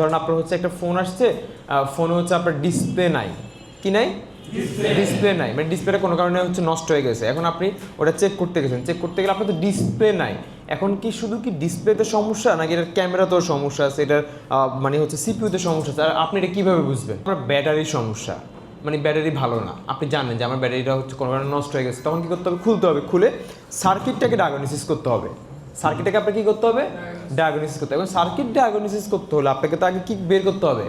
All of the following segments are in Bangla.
ধরেন আপনার হচ্ছে একটা ফোন আসছে, ফোনে হচ্ছে আপনার ডিসপ্লে নাই, কি নাই, ডিসপ্লে নাই, মানে ডিসপ্লেটা কোনো কারণে হচ্ছে নষ্ট হয়ে গেছে। এখন আপনি ওটা চেক করতে গেছেন, চেক করতে গেলে আপনার তো ডিসপ্লে নাই। এখন কি শুধু কি ডিসপ্লেতে সমস্যা নাকি এটার ক্যামেরাতেও সমস্যা আছে, এটার মানে হচ্ছে সিপিইউতে সমস্যা আছে? আর আপনি এটা কীভাবে বুঝবেন? আপনার ব্যাটারির সমস্যা, মানে ব্যাটারি ভালো না, আপনি জানেন যে আমার ব্যাটারিটা হচ্ছে কোনো কারণে নষ্ট হয়ে গেছে, তখন কী করতে হবে? খুলতে হবে, খুলে সার্কিটটাকে ডায়াগনোসিস করতে হবে। সার্কিটটাকে আপনাকে কী করতে হবে? ডায়াগনোসিস করতে হবে। এবং সার্কিট ডায়াগনোসিস করতে হলে আপনাকে তো আগে কী বের করতে হবে?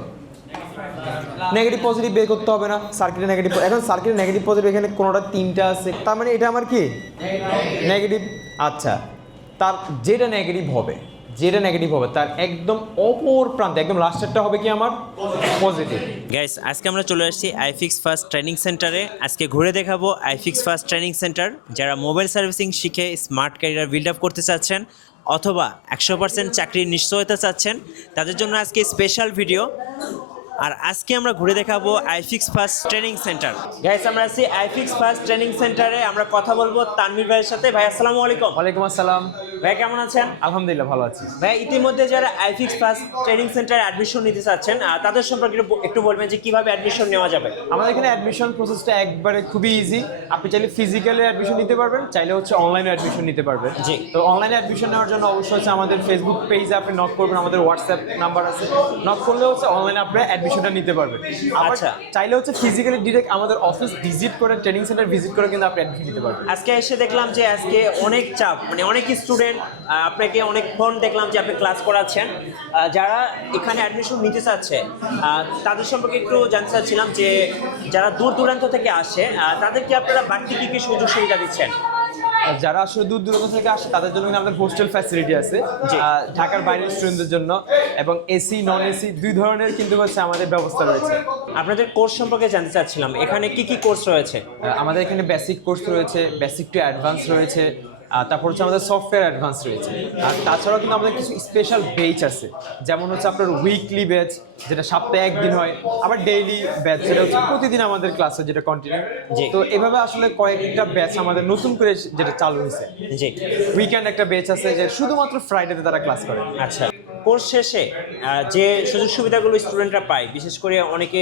নেগেটিভ পজিটিভ বের করতে হবে না? সার্কিটের নেগেটিভ, এখন সার্কিটের নেগেটিভ পজিটিভ এখানে কোনোটা 3টা আছে, তার মানে এটা আমার কি নেগেটিভ। আচ্ছা, তার যেটা নেগেটিভ হবে, যেটা নেগেটিভ হবে তার একদম অপর প্রান্তে একদম লাস্টেরটা হবে কি আমার পজিটিভ। গাইস, আজকে আমরা চলে আসছি ifixFast ট্রেনিং সেন্টারে। আজকে ঘুরে দেখাবো ifixFast ট্রেনিং সেন্টার। যারা মোবাইল সার্ভিসিং শিখে স্মার্ট ক্যারিয়ার বিল্ড আপ করতে চাচ্ছেন অথবা 100% চাকরির নিশ্চয়তা চাচ্ছেন, তাদের জন্য আজকে স্পেশাল ভিডিও। আর আজকে আমরা ঘুরে দেখাবো ifixFast ট্রেনিং সেন্টার। গাইস, আমরা আছি ifixFast ট্রেনিং সেন্টারে। আমরা কথা বলবো তানভীর ভাইয়ের সাথে। ভাই, আসসালামু আলাইকুম। ওয়ালাইকুম আসসালাম। ভাই, কেমন আছেন? আলহামদুলিল্লাহ, ভালো আছি। ভাই, ইতিমধ্যে যারা ifixFast ট্রেনিং সেন্টারে অ্যাডমিশন নিতে চাচ্ছেন তাদের সম্পর্কে একটু বলবেন যে কিভাবে অ্যাডমিশন নেওয়া যাবে। আমাদের এখানে অ্যাডমিশন প্রসেসটা একবারে খুবই ইজি। আপনি চাইলে ফিজিক্যালি অ্যাডমিশন নিতে পারবেন, চাইলে হচ্ছে অনলাইনে অ্যাডমিশন নিতে পারবেন। জি। তো অনলাইনে অ্যাডমিশন নেওয়ার জন্য অবশ্যই হচ্ছে আমাদের ফেসবুক পেজে আপনি নক করবেন, আমাদের হোয়াটসঅ্যাপ নাম্বার আছে, নক করলে হচ্ছে অনলাইনে আপনি অ্যাডমিশনটা নিতে পারবেন। আচ্ছা, চাইলে হচ্ছে ফিজিক্যালি ডিরেক্ট আমাদের অফিস ভিজিট করে, ট্রেনিং সেন্টার ভিজিট করে কিন্তু আপনি অ্যাডমিশন নিতে পারবেন। আজকে এসে দেখলাম যে আজকে অনেক চাপ, মানে অনেক স্টুডেন্ট, আপনাকে অনেকক্ষণ দেখলাম যে আপনি ক্লাস করাচ্ছেন। যারা এখানে অ্যাডমিশন নিতে চাচ্ছে তাদের সম্পর্কে একটু জানতে চাচ্ছিলাম যে যারা দূর দূরান্ত থেকে আসে তাদেরকে আপনারা বাড়তি কী কী সুযোগ সুবিধা দিচ্ছেন? যারা আসলে দূর দূরান্ত থেকে আসে তাদের জন্য কিন্তু আমাদের হোস্টেল ফ্যাসিলিটি আছে ঢাকার বাইরের স্টুডেন্টদের জন্য, এবং এসি নন এসি দুই ধরনের কিন্তু হচ্ছে আমাদের ব্যবস্থা রয়েছে। আপনাদের কোর্স সম্পর্কে জানতে চাচ্ছিলাম, এখানে কি কি কোর্স রয়েছে? আমাদের এখানে বেসিক কোর্স রয়েছে, বেসিক টু অ্যাডভান্স রয়েছে, তারপর হচ্ছে আমাদের সফটওয়্যার অ্যাডভান্স রয়েছে। আর তাছাড়াও কিন্তু আমাদের কিছু স্পেশাল ব্যাচ আছে, যেমন হচ্ছে আপনার উইকলি ব্যাচ যেটা সপ্তাহে একদিন হয়, আবার ডেইলি ব্যাচ যেটা হচ্ছে প্রতিদিন আমাদের ক্লাস হয়, যেটা কন্টিনিউ। তো এভাবে আসলে কয়েকটা ব্যাচ আমাদের নতুন করে যেটা চালু হয়েছে। জি। উইকেন্ড একটা ব্যাচ আছে যে শুধুমাত্র ফ্রাইডেতে তারা ক্লাস করে। আচ্ছা, কোর্স শেষে যে সুযোগ সুবিধাগুলো স্টুডেন্টরা পায়, বিশেষ করে অনেকে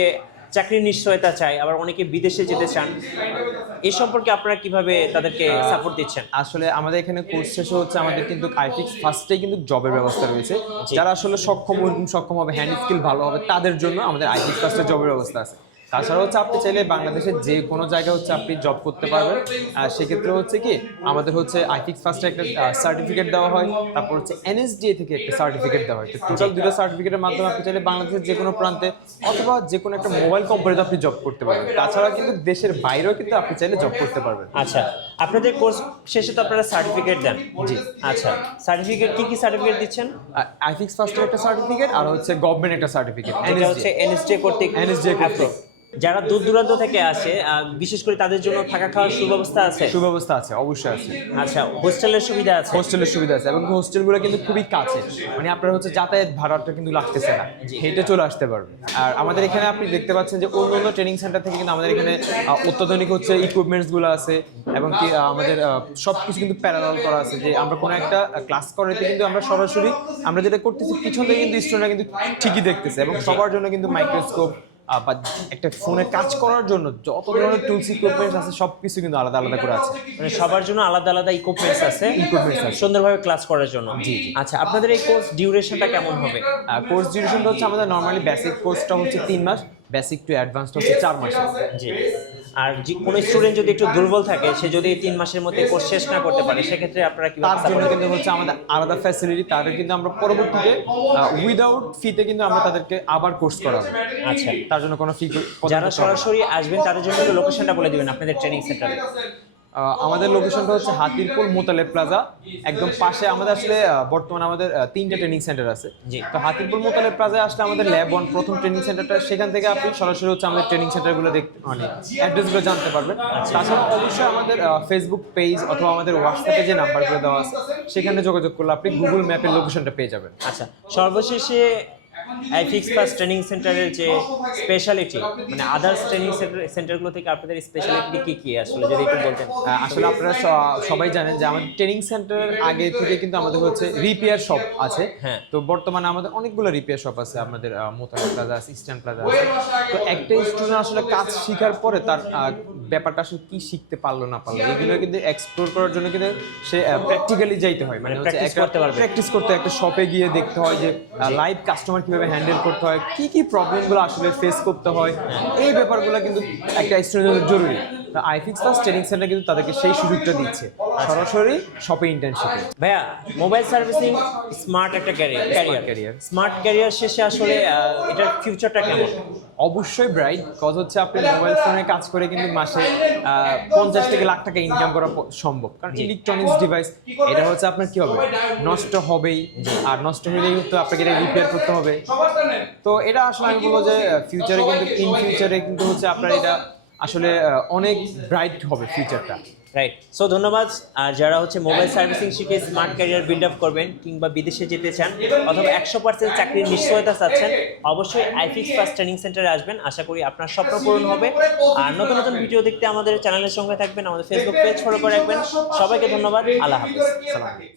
চাকরির নিশ্চয়তা চায়, আবার অনেকে বিদেশে যেতে চান, এই সম্পর্কে আপনারা কিভাবে তাদেরকে সাপোর্ট দিচ্ছেন? আসলে আমাদের এখানে কোর্স শেষে হচ্ছে আমাদের কিন্তু ifixFast'ে কিন্তু জবের ব্যবস্থা রয়েছে। যারা আসলে সক্ষম হবে, হ্যান্ড স্কিল ভালো হবে, তাদের জন্য আমাদের ifixFast'ে জবের ব্যবস্থা আছে। তাছাড়া হচ্ছে আপনি চাইলে বাংলাদেশের যে কোনো জায়গায় হচ্ছে আপনি জব করতে পারবেন। সেক্ষেত্রে হচ্ছে কি আমাদের হচ্ছে ifixFast'ে একটা সার্টিফিকেট দেওয়া হয়, তারপর হচ্ছে NSDA থেকে একটা সার্টিফিকেট দেওয়া হয়। টোটাল 2টা সার্টিফিকেটের মাধ্যমে আপনি চাইলে বাংলাদেশের যে কোনো প্রান্তে অথবা যে কোনো একটা মোবাইল কোম্পানিতে আপনি জব করতে পারবেন। তাছাড়া কিন্তু দেশের বাইরেও কিন্তু আপনি চাইলে জব করতে পারবেন। আচ্ছা, আপনাদের কোর্স শেষে তো আপনারা সার্টিফিকেট দেন? জি। আচ্ছা, সার্টিফিকেট কি কি সার্টিফিকেট দিচ্ছেন? ifixFast'ের একটা সার্টিফিকেট আর হচ্ছে গভর্নমেন্ট একটা সার্টিফিকেট, এটা হচ্ছে NSDA কর্তৃক। যারা দূর দূরান্ত থেকে আসে বিশেষ করে তাদের জন্য থাকা খাওয়ার সুব্যবস্থা আছে? সুব্যবস্থা আছে, অবশ্যই আছে। আচ্ছা, হোস্টেলের সুবিধা আছে? হোস্টেলের সুবিধা আছে, এবং হোস্টেলগুলো কিন্তু খুবই কাছে, মানে আপনার হচ্ছে যাতায়াত ভাড়াটা কিন্তু লাগতেছে না, হেঁটে চলে আসতে পারবেন। আর আমাদের এখানে আপনি দেখতে পাচ্ছেন যে অন্য অন্য ট্রেনিং সেন্টার থেকে কিন্তু আমাদের এখানে অত্যাধুনিক হচ্ছে ইকুইপমেন্টসগুলো আছে, এবং কি আমাদের সব কিছু কিন্তু প্যারালাল করা আছে, যে আমরা কোনো একটা ক্লাস করাতে কিন্তু আমরা সরাসরি আমরা যেটা করতেছি পিছন থেকে কিন্তু স্টুডেন্টরা কিন্তু ঠিকই দেখতেছে, এবং সবার জন্য কিন্তু মাইক্রোস্কোপ বা একটা ফোনে কাজ করার জন্য যত ধরনের টুলস ইকুইপমেন্টস আছে সবকিছু কিন্তু আলাদা আলাদা করে আছে, মানে সবার জন্য আলাদা আলাদা ইকুইপমেন্টস আছে সুন্দরভাবে ক্লাস করার জন্য। জি। আচ্ছা, আপনাদের এই কোর্স ডিউরেশনটা কেমন হবে? কোর্স ডিউরেশনটা হচ্ছে আমাদের নরমালি বেসিক কোর্সটা হচ্ছে 3 মাস, বেসিক টু অ্যাডভান্সড হচ্ছে 4 মাস। জি। আর কোনো স্টুডেন্ট যদি একটু দুর্বল থাকে, সে যদি 3 মাসের মধ্যে কোর্স শেষ না করতে পারে, সেক্ষেত্রে আপনারা কি? তার জন্য কিন্তু হচ্ছে আমাদের আলাদা ফ্যাসিলিটি, তাদের কিন্তু আমরা পরবর্তীতে উইদাউট ফিতে কিন্তু আমরা তাদেরকে আবার কোর্স করাবো। আচ্ছা, তার জন্য কোনো ফি। যারা সরাসরি আসবেন তাদের জন্য লোকেশনটা বলে দিবেন আপনাদের ট্রেনিং সেন্টারে। আমাদের লোকেশনটা হচ্ছে হাতিরপুল মোতালেব প্লাজা, একদম পাশে। আমাদের আসলে বর্তমানে আমাদের 3টা ট্রেনিং সেন্টার আছে। তো হাতিরপুল মোতালেব প্লাজায় আসলে আমাদের ল্যাব 1 প্রথম ট্রেনিং সেন্টারটা, সেখান থেকে আপনি সরাসরি হচ্ছে আমাদের ট্রেনিং সেন্টারগুলো দেখতে, মানে অ্যাড্রেসগুলো জানতে পারবেন। তাছাড়া অবশ্যই আমাদের ফেসবুক পেজ অথবা আমাদের হোয়াটসঅ্যাপে যে নাম্বারগুলো দেওয়া আছে সেখানে যোগাযোগ করলে আপনি গুগল ম্যাপের লোকেশনটা পেয়ে যাবেন। আচ্ছা, সর্বশেষে ifixFast ট্রেনিং সেন্টারের যে স্পেশালিটি, মানে আদার্স ট্রেনিং সেন্টারগুলো থেকে আপনাদের স্পেশালিটি কি কি আসলে যদি একটু বলতেন। আসলে আপনারা সবাই জানেন যে আমাদের ট্রেনিং সেন্টারের আগে থেকে কিন্তু আমাদের হচ্ছে রিপেয়ার শপ আছে। হ্যাঁ। তো বর্তমানে আমাদের অনেকগুলো রিপেয়ার শপ আছে, আমাদের মোতালিব প্লাজা আছে, ইস্টার্ন প্লাজা আছে। তো একটা স্টুডেন্ট আসলে কাজ শেখার পরে তার ব্যাপারটা আসলে কি শিখতে পারলো না পারলো এগুলো কিন্তু এক্সপ্লোর করার জন্য কিন্তু সে প্র্যাকটিক্যালি যাইতে হয়, মানে practice করতে পারবে। প্র্যাকটিস করতে একটা শপে গিয়ে দেখতে হয় যে লাইভ কাস্টমার কিভাবে হ্যান্ডেল করতে হয়, কি কি প্রবলেমগুলো আসলে ফেস করতে হয়, এই ব্যাপারগুলো কিন্তু একটা স্টুডেন্টের জরুরি। তা ifixFast ট্রেনিং সেন্টার কিন্তু তাদেরকে সেই সুযোগটা দিচ্ছে সরাসরি শপে ইন্টার্নশিপে। ভাইয়া, মোবাইল সার্ভিসিং স্মার্ট একটা ক্যারিয়ার, স্মার্ট ক্যারিয়ার শেষে আসলে এটার ফিউচারটা কেমন? অবশ্যই ব্রাইট, কজ হচ্ছে আপনি মোবাইল ফোনে কাজ করে কিন্তু মাসে 50 থেকে লাখ টাকা ইনকাম করা সম্ভব, কারণ ইলেকট্রনিক্স ডিভাইস এটা হচ্ছে আপনার কি হবে, নষ্ট হবেই, আর নষ্ট হলেই তো আপনাকে এটা রিপেয়ার করতে হবে। তো এটা আসলে আমি বলবো যে ফিউচারে কিন্তু ফিউচারে কিন্তু হচ্ছে আপনার এটা আসলে অনেক ব্রাইট হবে ফিউচারটা। রাইট। সো ধন্যবাদ। আর যারা হচ্ছে মোবাইল সার্ভিসিং শিখে স্মার্ট ক্যারিয়ার বিল্ড আপ করবেন কিংবা বিদেশে যেতে চান অথবা 100% চাকরির নিশ্চয়তা চাচ্ছেন, অবশ্যই ifixFast ট্রেনিং সেন্টারে আসবেন। আশা করি আপনার স্বপ্ন পূরণ হবে। আর নতুন নতুন ভিডিও দেখতে আমাদের চ্যানেলের সঙ্গে থাকবেন, আমাদের ফেসবুক পেজ ফলো করে রাখবেন। সবাইকে ধন্যবাদ। আল্লাহ হাফেজ।